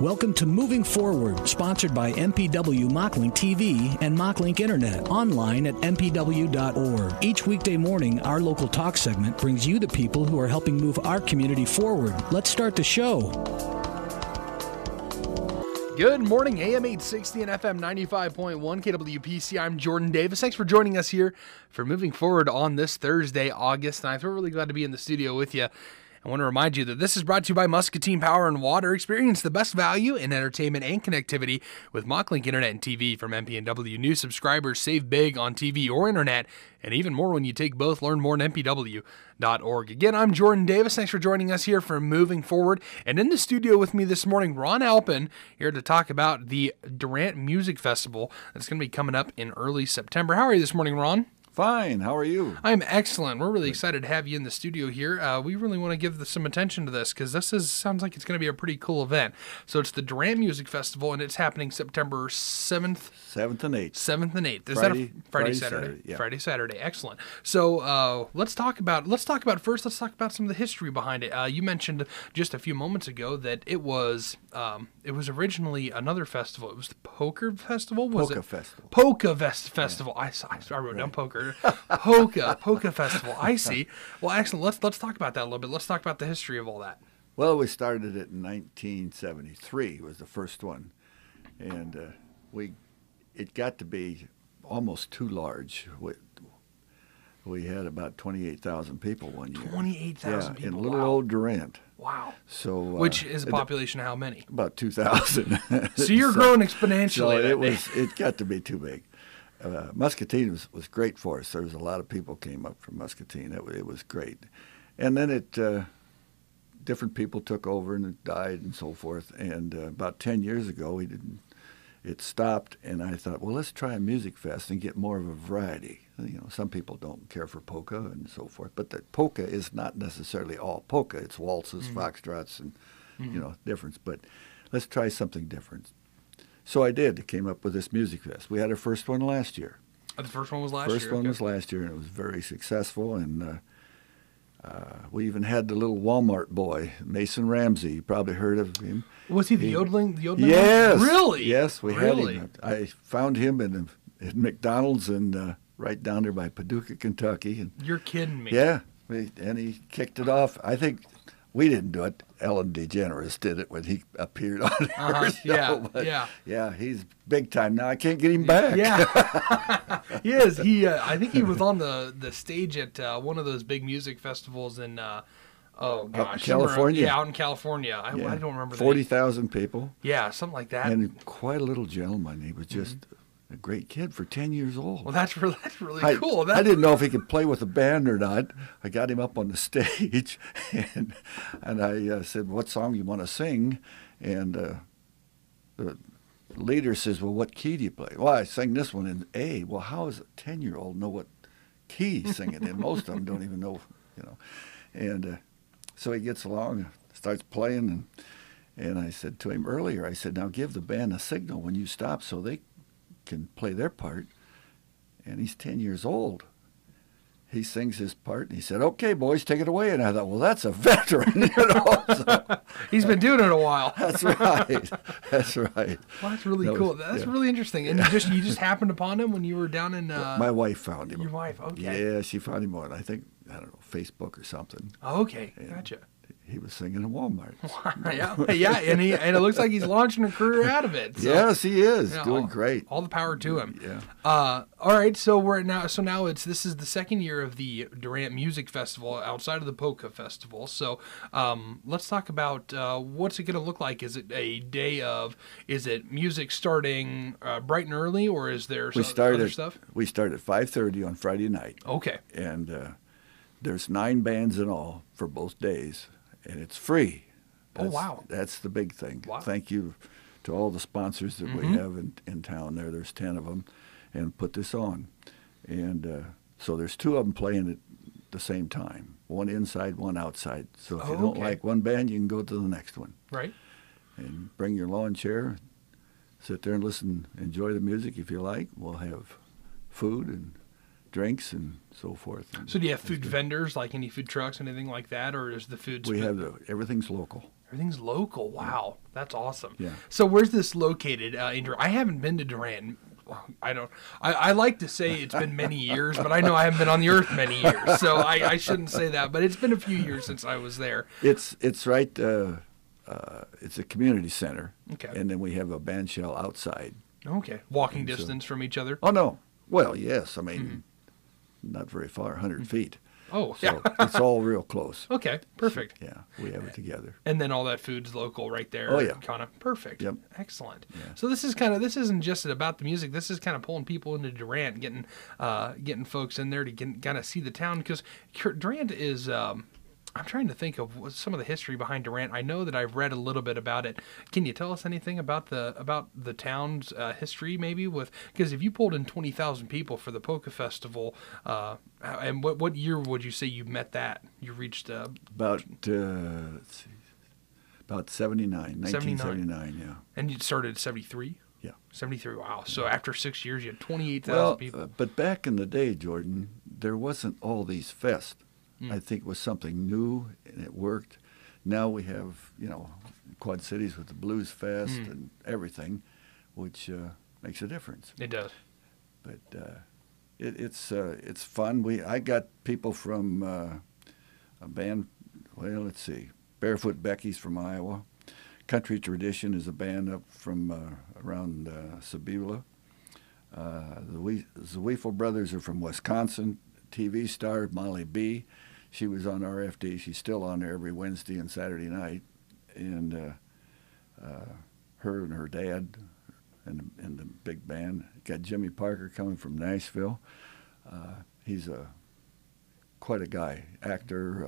Welcome to Moving Forward, sponsored by MPW Mocklink TV and Mocklink Internet, online at mpw.org. Each weekday morning, our local talk segment brings you the people who are helping move our community forward. Let's start the show. Good morning, AM 860 and FM 95.1 KWPC. I'm Jordan Davis. Thanks for joining us here for Moving Forward on this Thursday, August 9th. We're really glad to be in the studio with you. I want to remind you that this is brought to you by Muscatine Power and Water. Experience the best value in entertainment and connectivity with Mocklink Internet and TV from MPNW. New subscribers save big on TV or internet, and even more when you take both. Learn more at mpw.org. Again, I'm Jordan Davis. Thanks for joining us here for Moving Forward. And in the studio with me this morning, Ron Alpen, here to talk about the Durant Music Festival that's going to be coming up in early September. How are you this morning, Ron? Fine. How are you? I'm excellent. We're really excited to have you in the studio here. We really want to give some attention to this because sounds like it's going to be a pretty cool event. So it's the Durant Music Festival, and it's happening September 7th. 7th and 8th. 7th and 8th. Is Friday, that Friday, Saturday? Yeah. Friday, Saturday. Excellent. So let's talk about some of the history behind it. You mentioned just a few moments ago that it was originally another festival. It was the Poker Festival. Festival. Polka Festival. I wrote down poker. Polka Festival. I see. Well, excellent. Let's talk about that a little bit. Let's talk about the history of all that. Well, we started it in 1973 was the first one, and it got to be almost too large. We had about 28,000 people one year. 28,000 people. In little old Durant. Wow. So which is a population of how many? About 2,000. So you're growing exponentially. So it got to be too big. Muscatine was great for us. There was a lot of people came up from Muscatine. It was great. And then different people took over and it died and so forth. And about 10 years ago, it stopped, and I thought, well, let's try a music fest and get more of a variety. You know, some people don't care for polka and so forth, but the polka is not necessarily all polka. It's waltzes, foxtrots, and difference. But let's try something different. So I did. It came up with this music fest. We had our first one last year. The first one was last year? First one was last year, and it was very successful. And we even had the little Walmart boy, Mason Ramsey. You probably heard of him. Was he the yodeling? Yes. Really? Yes, we had him. I found him in McDonald's and right down there by Paducah, Kentucky. And you're kidding me. Yeah, and he kicked it off. I think we didn't do it. Ellen DeGeneres did it when he appeared on her show. Yeah, he's big time now. I can't get him back. Yeah, he is. I think he was on the stage at one of those big music festivals in California. Out in California. I don't remember. 40,000 people. Yeah, something like that. And quite a little gentleman. He was just a great kid for 10 years old. Well, that's really cool. I didn't know if he could play with a band or not. I got him up on the stage, and I said, "What song you want to sing?" And the leader says, "Well, what key do you play?" "Well, I sang this one in A." "Well, how does a 10-year-old know what key he's singing in?" Most of them don't even know, And so he gets along, starts playing, and I said to him earlier, I said, "Now give the band a signal when you stop so they can play their part." And he's 10 years old. He sings his part, and he said, "Okay, boys, take it away." And I thought, well, that's a veteran. So, he's been doing it a while. That's right. That's right. Well, that's really cool. That's really interesting. And you just happened upon him when you were down in... my wife found him. Your wife, okay. Yeah, she found him on, I don't know, Facebook or something. Oh, okay, gotcha. He was singing in Walmart. yeah, and it looks like he's launching a career out of it. So, yes, he is doing great. All the power to him. Yeah. All right, so now this is the second year of the Durant Music Festival outside of the Polka Festival. So let's talk about what's it going to look like. Is it a day of? Is it music starting bright and early, or is there other stuff? We start at 5:30 on Friday night. Okay. And there's 9 bands in all for both days. And it's free. Wow. That's the big thing. Wow. Thank you to all the sponsors that we have in town there. There's 10 of them, and put this on. And so there's 2 of them playing at the same time, one inside, one outside. So if you don't like one band, you can go to the next one. Right. And bring your lawn chair, sit there and listen, enjoy the music if you like. We'll have food and drinks and so forth. And so do you have food vendors, like any food trucks, anything like that, or is the food... We have everything's local. Everything's local. Wow, that's awesome. Yeah. So where's this located in Durant? I haven't been to Durant. I like to say it's been many years, but I know I haven't been on the earth many years, so I shouldn't say that. But it's been a few years since I was there. It's right. It's a community center. Okay. And then we have a band shell outside. Okay. Walking distance from each other? Oh, no. Well, yes. I mean, not very far, 100 feet. Oh, So it's all real close. Okay, perfect. Yeah, we have it together. And then all that food's local right there. Oh, yeah. Kind of perfect. Yep. Excellent. Yeah. So this isn't just about the music. This is kind of pulling people into Durant, getting folks in there to kind of see the town, because Durant is. I'm trying to think of some of the history behind Durant. I know that I've read a little bit about it. Can you tell us anything about the town's history, maybe? Because if you pulled in 20,000 people for the Polka Festival, and what year would you say you met that? You reached About let's see, about 1979, yeah. And you started at 73? Yeah. 73, wow. So after 6 years, you had 28,000 people. But back in the day, Jordan, there wasn't all these fests. I think it was something new, and it worked. Now we have, Quad Cities with the Blues Fest and everything, which makes a difference. It does. But it's fun. I got people from a band. Well, let's see, Barefoot Becky's from Iowa. Country Tradition is a band up from around Sabula. The Zweifel Brothers are from Wisconsin. TV star Molly B. She was on RFD. She's still on there every Wednesday and Saturday night. And her and her dad and the big band. Got Jimmy Parker coming from Nashville. He's quite a guy, actor,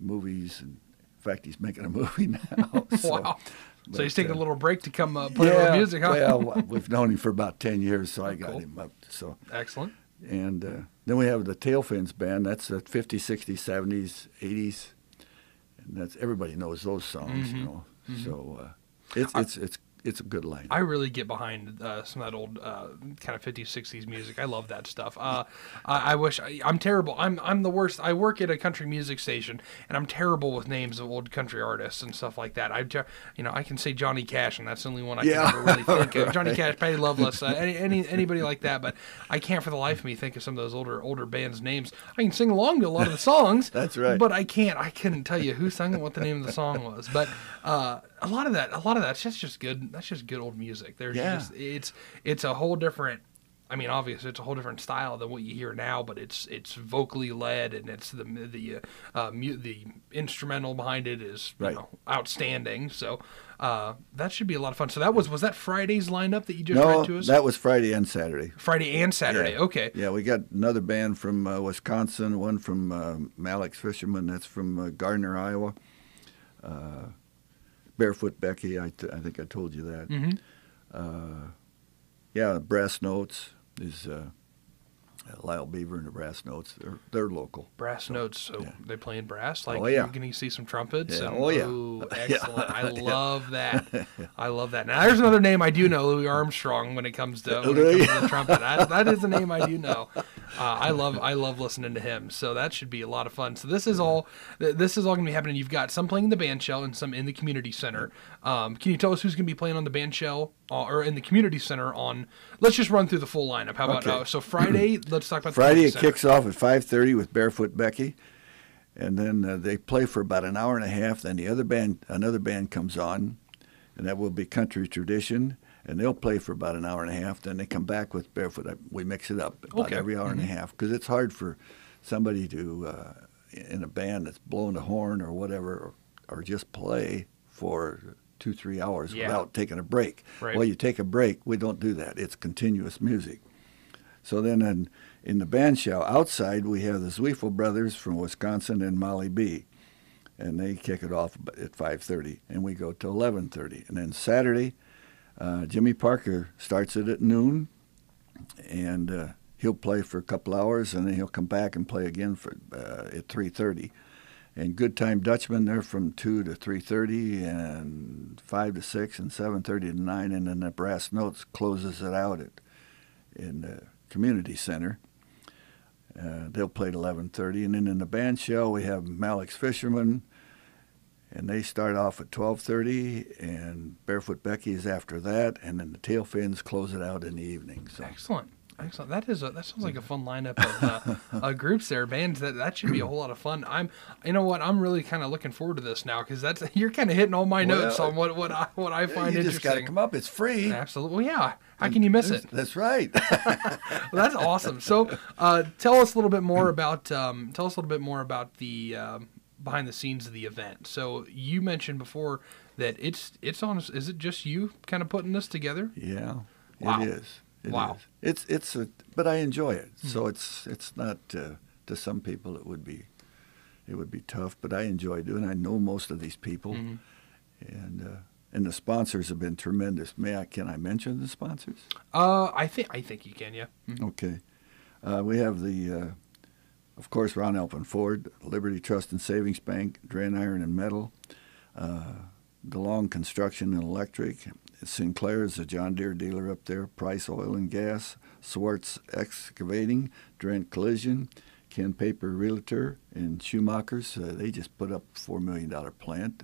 movies. And in fact, he's making a movie now. Wow. So he's taking a little break to come play a little music, huh? Well, we've known him for about 10 years, so I got Cool. him up. So Excellent. And then we have the Tailfins band. That's the 50s, 60s, 70s, 80s, and everybody knows those songs, So it's a good line. I really get behind some of that old kind of 50s, 60s music. I love that stuff. I wish I'm terrible. I'm the worst. I work at a country music station, and I'm terrible with names of old country artists and stuff like that. I can say Johnny Cash, and that's the only one I can ever really think of. Johnny Cash, Patty Loveless, anybody like that. But I can't for the life of me think of some of those older bands' names. I can sing along to a lot of the songs. That's right. But I couldn't tell you who sang it, what the name of the song was. But a lot of that's just good. That's just good old music. It's a whole different. I mean, obviously, it's a whole different style than what you hear now, but it's vocally led, and it's the instrumental behind it is outstanding. So that should be a lot of fun. So was that Friday's lineup that you just read to us? No, that was Friday and Saturday. Friday and Saturday. Yeah. Okay. Yeah, we got another band from Wisconsin, one from Malik's Fisherman. That's from Gardner, Iowa. Barefoot Becky, I think I told you that. Mm-hmm. Brass Notes is Lyle Beaver and the Brass Notes. They're local. Brass Notes. So they playing brass? Oh, yeah. You're going to see some trumpets? Yeah. Ooh, excellent. I love that. I love that. Now, there's another name I do know, Louis Armstrong, when it comes to the trumpet. That is a name I do know. I love listening to him. So that should be a lot of fun. So this is all going to be happening. You've got some playing in the band shell and some in the community center. Can you tell us who's going to be playing on the band shell or in the community center on? Let's just run through the full lineup. How about so Friday? Let's talk about Friday. The it kicks off at 5:30 with Barefoot Becky, and then they play for about an hour and a half. Then another band comes on, and that will be Country Tradition, and they'll play for about an hour and a half. Then they come back with Barefoot. We mix it up about every hour and a half because it's hard for somebody to in a band that's blowing a horn or whatever or just play for 2-3 hours without taking a break. Right. Well, you take a break. We don't do that. It's continuous music. So then in the band shell outside, we have the Zweifel Brothers from Wisconsin and Molly B. And they kick it off at 5:30, and we go till 11:30. And then Saturday, Jimmy Parker starts it at noon, and he'll play for a couple hours, and then he'll come back and play again at 3:30. And Good Time Dutchman, they're from 2 to 3:30, and 5 to 6, and 7:30 to 9, and then the Brass Notes closes it out in the community center. They'll play at 11:30, and then in the band shell we have Malik's Fisherman, And they start off at 12:30, and Barefoot Becky is after that, and then the Tail Fins close it out in the evening. So. Excellent. Excellent. That sounds like a fun lineup of groups there, bands. That should be a whole lot of fun. You know what? I'm really kind of looking forward to this now because you're kind of hitting all my notes on what I find interesting. You just got to come up. It's free. Absolutely. Well, yeah. How can you miss it? That's right. Well, that's awesome. So, tell us a little bit more about the behind the scenes of the event. So you mentioned before that it's on. Is it just you kind of putting this together? Yeah. Wow. It is. It wow. is. But I enjoy it. So it's not to some people it would be tough, but I enjoy doing it. I know most of these people, and the sponsors have been tremendous. Can I mention the sponsors? I think you can. Yeah. Mm-hmm. Okay. We have of course, Ron Alpen Ford, Liberty Trust and Savings Bank, Durant Iron and Metal, DeLong Construction and Electric. Sinclair is a John Deere dealer up there. Price Oil and Gas, Swartz Excavating, Durant Collision, Ken Paper Realtor, and Schumacher's. They just put up a $4 million plant,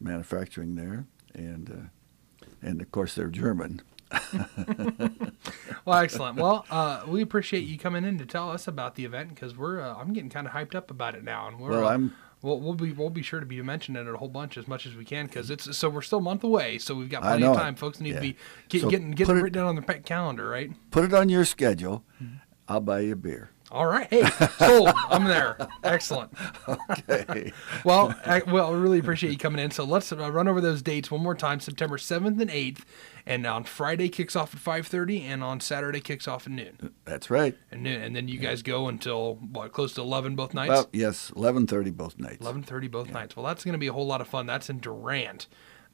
manufacturing there, and of course they're German. Well, excellent. Well, we appreciate you coming in to tell us about the event because I'm getting kind of hyped up about it now, and we'll be sure to be mentioning it a whole bunch as much as we can because we're still a month away, so we've got plenty of time. Folks need to be getting written down on their calendar, right? Put it on your schedule. I'll buy you a beer. All right. Hey, sold. I'm there. Excellent. Okay. Well, I really appreciate you coming in. So let's run over those dates one more time. September 7th and 8th. And on Friday kicks off at 5:30, and on Saturday kicks off at noon. That's right. And then you guys go until close to 11 both nights. Well, yes, 11:30 both nights. 11:30 both nights. Well, that's going to be a whole lot of fun. That's in Durant,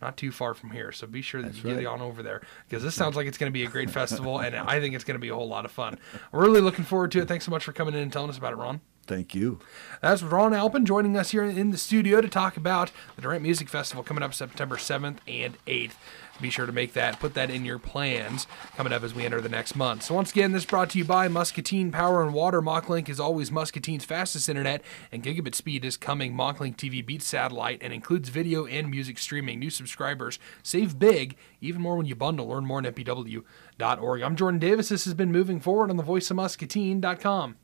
not too far from here. So be sure that you get on over there because this sounds like it's going to be a great festival, and I think it's going to be a whole lot of fun. We're really looking forward to it. Thanks so much for coming in and telling us about it, Ron. Thank you. That's Ron Alpen joining us here in the studio to talk about the Durant Music Festival coming up September 7th and 8th. Be sure to put that in your plans coming up as we enter the next month. So once again, this is brought to you by Muscatine Power and Water. MockLink is always Muscatine's fastest internet, and gigabit speed is coming. MockLink TV beats satellite and includes video and music streaming. New subscribers save big, even more when you bundle. Learn more at mpw.org. I'm Jordan Davis. This has been Moving Forward on the voice of Muscatine.com.